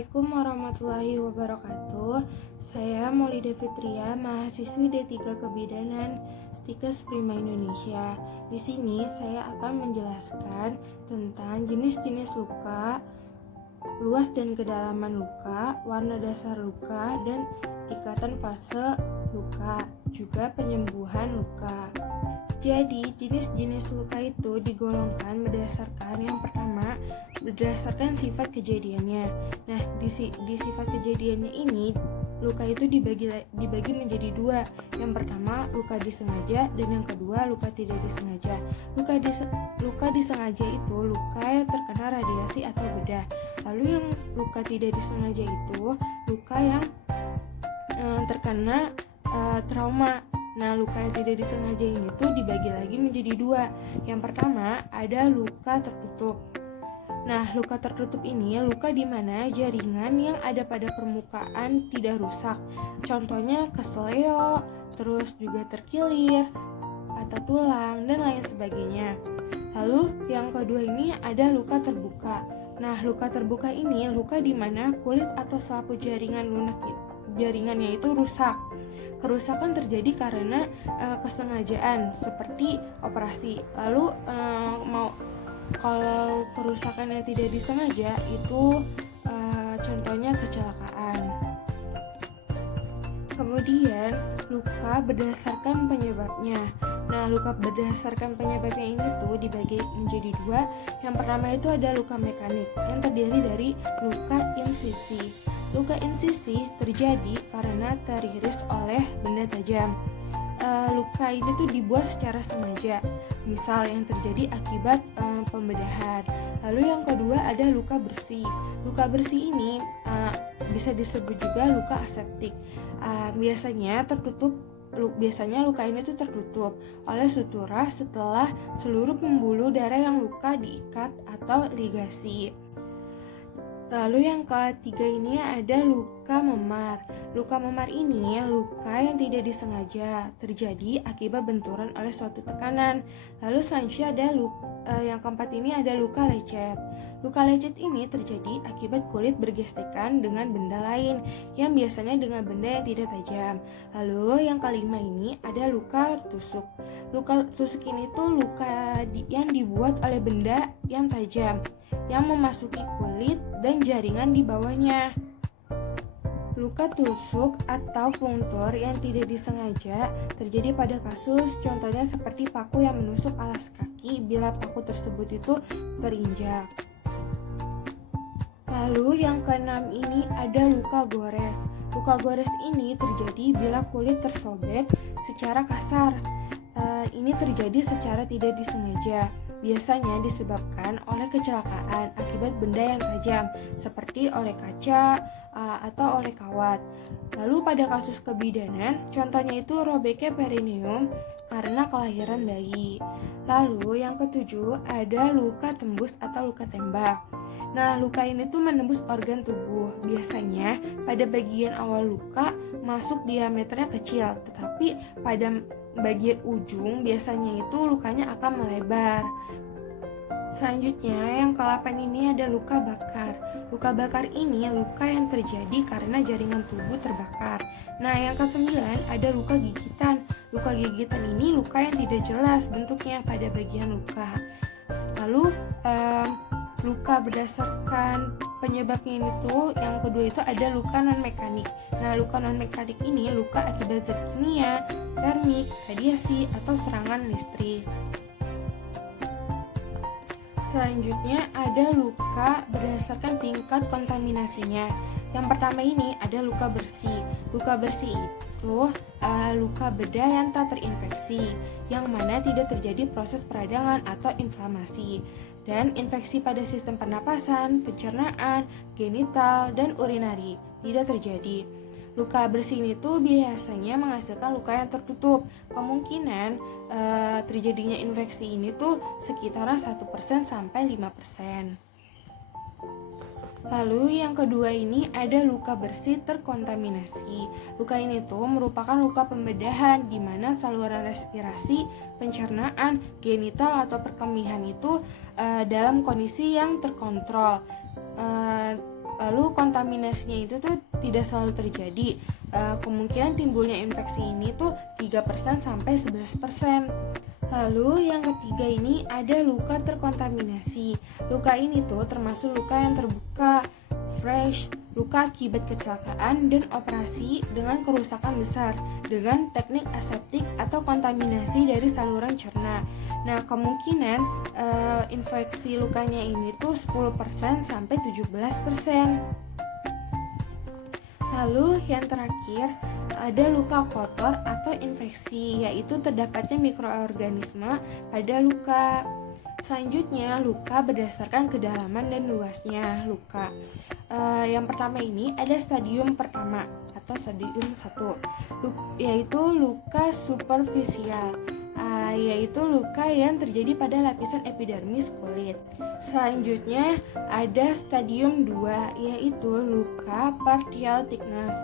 Assalamualaikum warahmatullahi wabarakatuh. Saya Maulida Fitria, mahasiswi D3 Kebidanan Stikes Prima Indonesia. Di sini saya akan menjelaskan tentang jenis-jenis luka, luas dan kedalaman luka, warna dasar luka, dan tingkatan fase luka, juga penyembuhan luka. Jadi, jenis-jenis luka itu digolongkan berdasarkan yang pertama, berdasarkan sifat kejadiannya. Nah, di sifat kejadiannya ini, luka itu dibagi menjadi dua. Yang pertama, luka disengaja, dan yang kedua, luka tidak disengaja. Luka disengaja itu luka yang terkena radiasi atau bedah. Lalu yang luka tidak disengaja itu luka yang terkena trauma. Nah, luka yang tidak disengaja ini tuh dibagi lagi menjadi dua. Yang pertama ada luka tertutup. Nah, luka tertutup ini luka di mana jaringan yang ada pada permukaan tidak rusak. Contohnya kesleo, terus juga terkilir, patah tulang, dan lain sebagainya. Lalu yang kedua ini ada luka terbuka. Nah, luka terbuka ini luka di mana kulit atau selaput jaringannya itu rusak. Kerusakan terjadi karena kesengajaan seperti operasi. Lalu kalau kerusakan yang tidak disengaja itu contohnya kecelakaan. Kemudian luka berdasarkan penyebabnya. Nah, luka berdasarkan penyebabnya ini tuh dibagi menjadi dua. Yang pertama itu ada luka mekanik yang terdiri dari luka insisi. Luka insisi terjadi karena teriris oleh benda tajam. Luka ini tuh dibuat secara sengaja, misal yang terjadi akibat pembedahan. Lalu yang kedua ada luka bersih. Luka bersih ini bisa disebut juga luka aseptik. Biasanya luka ini tuh tertutup oleh sutura setelah seluruh pembuluh darah yang luka diikat atau ligasi. Lalu yang ketiga ini ada luka memar. Luka memar ini luka yang tidak disengaja terjadi akibat benturan oleh suatu tekanan. Lalu selanjutnya ada yang keempat ini ada luka lecet. Luka lecet ini terjadi akibat kulit bergesekan dengan benda lain yang biasanya dengan benda yang tidak tajam. Lalu yang kelima ini ada luka tusuk. Luka tusuk ini tuh luka yang dibuat oleh benda yang tajam yang memasuki kulit dan jaringan di bawahnya. Luka tusuk atau punktur yang tidak disengaja terjadi pada kasus contohnya seperti paku yang menusuk alas kaki bila paku tersebut itu terinjak. Lalu yang keenam ini ada luka gores. Luka gores ini terjadi bila kulit tersobek secara kasar. Ini terjadi secara tidak disengaja. Biasanya disebabkan oleh kecelakaan akibat benda yang tajam seperti oleh kaca atau oleh kawat. Lalu pada kasus kebidanan, contohnya itu robeknya perineum karena kelahiran bayi. Lalu yang ketujuh ada luka tembus atau luka tembak. Nah, luka ini tuh menembus organ tubuh. Biasanya pada bagian awal luka masuk diameternya kecil, tetapi pada bagian ujung biasanya itu lukanya akan melebar. Selanjutnya yang ke-8 ini ada luka bakar. Luka bakar ini luka yang terjadi karena jaringan tubuh terbakar. Nah, yang ke-9 ada luka gigitan. Luka gigitan ini luka yang tidak jelas bentuknya pada bagian luka. Lalu luka berdasarkan penyebabnya ini tuh yang kedua itu ada luka non-mekanik. Nah, luka non-mekanik ini luka akibat zat kimia, termik, radiasi, atau serangan listrik. Selanjutnya ada luka berdasarkan tingkat kontaminasinya. Yang pertama ini ada luka bersih. Luka bersih itu luka bedah yang tak terinfeksi, yang mana tidak terjadi proses peradangan atau inflamasi, dan infeksi pada sistem pernapasan, pencernaan, genital, dan urinari tidak terjadi. Luka bersih itu biasanya menghasilkan luka yang tertutup. Kemungkinan terjadinya infeksi ini tuh sekitaran 1% sampai 5%. Lalu yang kedua ini ada luka bersih terkontaminasi. Luka ini tuh merupakan luka pembedahan di mana saluran respirasi, pencernaan, genital atau perkemihan itu dalam kondisi yang terkontrol. Lalu kontaminasinya itu tuh tidak selalu terjadi. Kemungkinan timbulnya infeksi ini tuh 3% sampai 11%. Lalu yang ketiga ini ada luka terkontaminasi. Luka ini tuh termasuk luka yang terbuka, fresh, luka akibat kecelakaan dan operasi dengan kerusakan besar dengan teknik aseptik atau kontaminasi dari saluran cerna. Nah, kemungkinan infeksi lukanya ini tuh 10% sampai 17%. Lalu yang terakhir ada luka kotor atau infeksi, yaitu terdapatnya mikroorganisme pada luka. Selanjutnya, luka berdasarkan kedalaman dan luasnya luka. Yang pertama ini ada stadium pertama atau stadium 1, yaitu luka superficial, yaitu luka yang terjadi pada lapisan epidermis kulit. Selanjutnya ada stadium 2, yaitu luka partial thickness,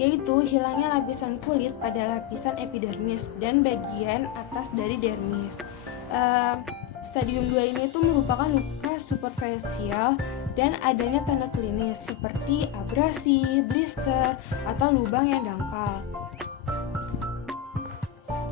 yaitu hilangnya lapisan kulit pada lapisan epidermis dan bagian atas dari dermis. Stadium 2 ini tuh merupakan luka superficial dan adanya tanda klinis seperti abrasi, blister, atau lubang yang dangkal.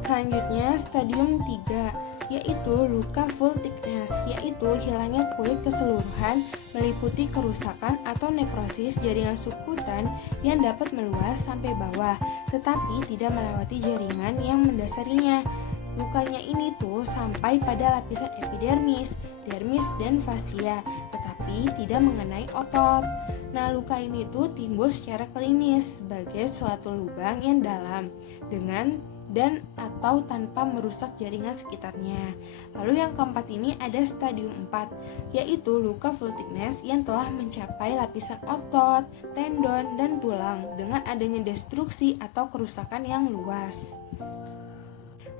Selanjutnya stadium 3, yaitu luka full thickness, yaitu hilangnya kulit keseluruhan meliputi kerusakan atau nekrosis jaringan subkutan yang dapat meluas sampai bawah tetapi tidak melewati jaringan yang mendasarinya. Lukanya ini tuh sampai pada lapisan epidermis, dermis, dan fasia, tetapi tidak mengenai otot. Nah, luka ini tuh timbul secara klinis sebagai suatu lubang yang dalam dengan dan atau tanpa merusak jaringan sekitarnya. Lalu yang keempat ini ada stadium 4, yaitu luka full thickness yang telah mencapai lapisan otot, tendon, dan tulang dengan adanya destruksi atau kerusakan yang luas.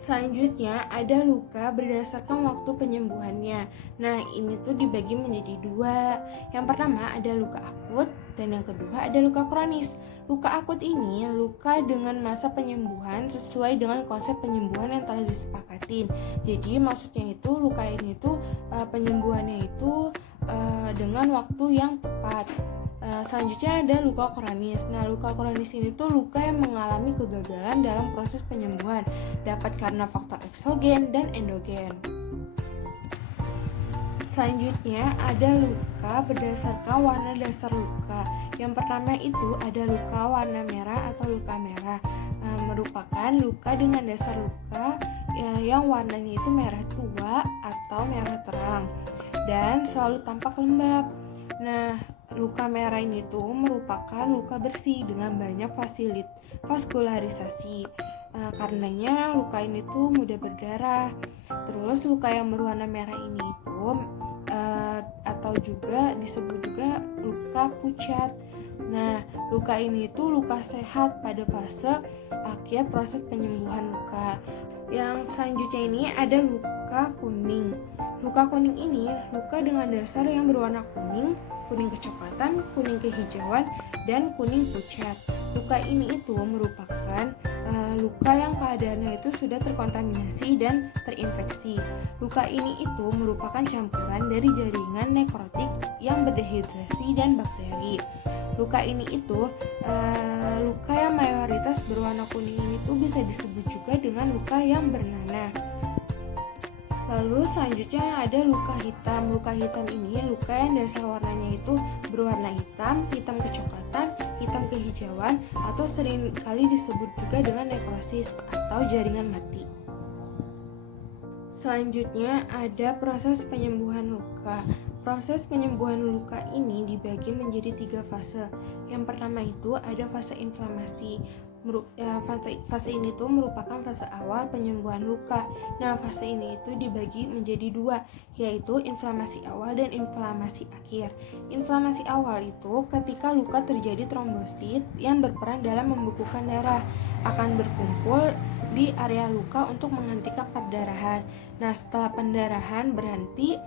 Selanjutnya ada luka berdasarkan waktu penyembuhannya. Nah, ini tuh dibagi menjadi dua. Yang pertama ada luka akut dan yang kedua ada luka kronis. Luka akut ini luka dengan masa penyembuhan sesuai dengan konsep penyembuhan yang telah disepakatin. Jadi maksudnya itu luka ini tuh penyembuhannya itu dengan waktu yang tepat. Selanjutnya ada luka kronis. Nah, luka kronis ini tuh luka yang mengalami kegagalan dalam proses penyembuhan, dapat karena faktor eksogen dan endogen. Selanjutnya ada luka berdasarkan warna dasar luka. Yang pertama itu ada luka warna merah atau luka merah, merupakan luka dengan dasar luka yang warnanya itu merah tua atau merah terang dan selalu tampak lembab. Nah, luka merah ini tuh merupakan luka bersih dengan banyak vaskularisasi. Karenanya luka ini tuh mudah berdarah. Terus luka yang berwarna merah ini tuh atau juga disebut juga luka pucat. Nah, luka ini tuh luka sehat pada fase akhir proses penyembuhan luka. Yang selanjutnya ini ada luka kuning. Luka kuning ini luka dengan dasar yang berwarna kuning, kuning kecoklatan, kuning kehijauan, dan kuning pucat. Luka ini itu merupakan luka yang keadaannya itu sudah terkontaminasi dan terinfeksi. Luka ini itu merupakan campuran dari jaringan nekrotik yang berdehidrasi dan bakteri. Luka ini itu luka yang mayoritas berwarna kuning ini tuh bisa disebut juga dengan luka yang bernanah. Lalu selanjutnya ada luka hitam. Luka hitam ini luka yang dasar warnanya itu berwarna hitam, hitam kecoklatan, hitam kehijauan, atau sering kali disebut juga dengan nekrosis atau jaringan mati. Selanjutnya ada proses penyembuhan luka. Proses penyembuhan luka ini dibagi menjadi 3 fase. Yang pertama itu ada fase inflamasi. Fase ini tuh merupakan fase awal penyembuhan luka. Nah, fase ini itu dibagi menjadi 2, yaitu inflamasi awal dan inflamasi akhir. Inflamasi awal itu ketika luka terjadi trombosit yang berperan dalam membekukan darah, akan berkumpul di area luka untuk menghentikan perdarahan. Nah, setelah pendarahan berhenti,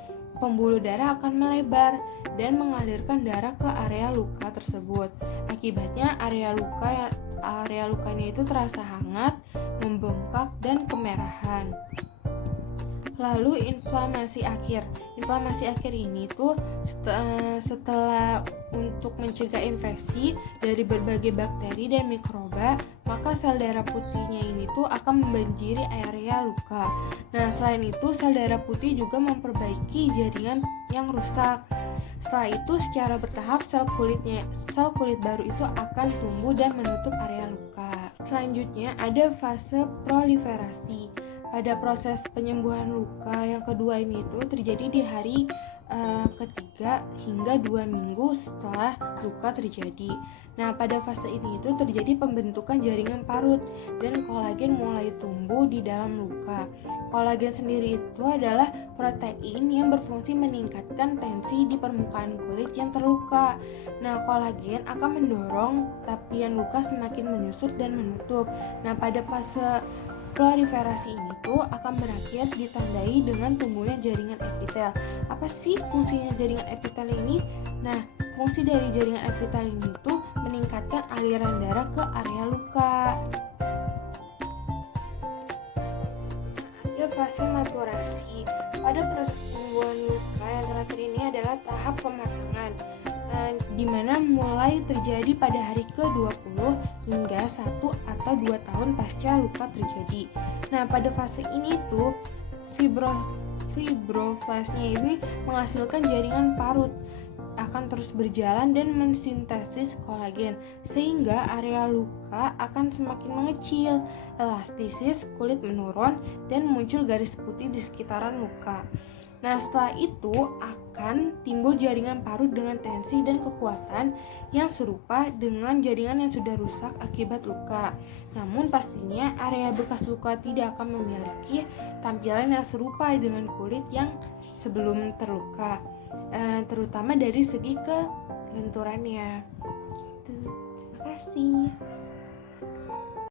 pembuluh darah akan melebar dan mengalirkan darah ke area luka tersebut. Akibatnya area lukanya itu terasa hangat, membengkak, dan kemerahan. Lalu inflamasi akhir. Inflamasi akhir ini tuh setelah untuk mencegah infeksi dari berbagai bakteri dan mikroba, maka sel darah putihnya ini tuh akan membanjiri area luka. Nah, selain itu sel darah putih juga memperbaiki jaringan yang rusak. Setelah itu secara bertahap sel kulit baru itu akan tumbuh dan menutup area luka. Selanjutnya ada fase proliferasi. Pada proses penyembuhan luka yang kedua ini itu terjadi di hari ketiga hingga 2 minggu setelah luka terjadi. Nah, pada fase ini itu terjadi pembentukan jaringan parut dan kolagen mulai tumbuh di dalam luka. Kolagen sendiri itu adalah protein yang berfungsi meningkatkan tensi di permukaan kulit yang terluka. Nah, kolagen akan mendorong tapian luka semakin menyusut dan menutup. Nah, pada fase proliferasi ini tuh akan berakhir ditandai dengan tumbuhnya jaringan epitel. Apa sih fungsinya jaringan epitel ini? Nah, fungsi dari jaringan epitel ini tuh meningkatkan aliran darah ke area luka. Ada fase maturasi. Pada proses penyembuhan luka yang terakhir ini adalah tahap pematangan, di mana mulai terjadi pada hari ke-20 hingga 1 atau 2 tahun pasca luka terjadi. Nah, pada fase ini tuh fibroblasnya ini menghasilkan jaringan parut akan terus berjalan dan mensintesis kolagen sehingga area luka akan semakin mengecil, elastisis kulit menurun dan muncul garis putih di sekitaran luka. Nah, setelah itu akan timbul jaringan parut dengan tensi dan kekuatan yang serupa dengan jaringan yang sudah rusak akibat luka. Namun pastinya area bekas luka tidak akan memiliki tampilan yang serupa dengan kulit yang sebelum terluka, terutama dari segi kelenturannya.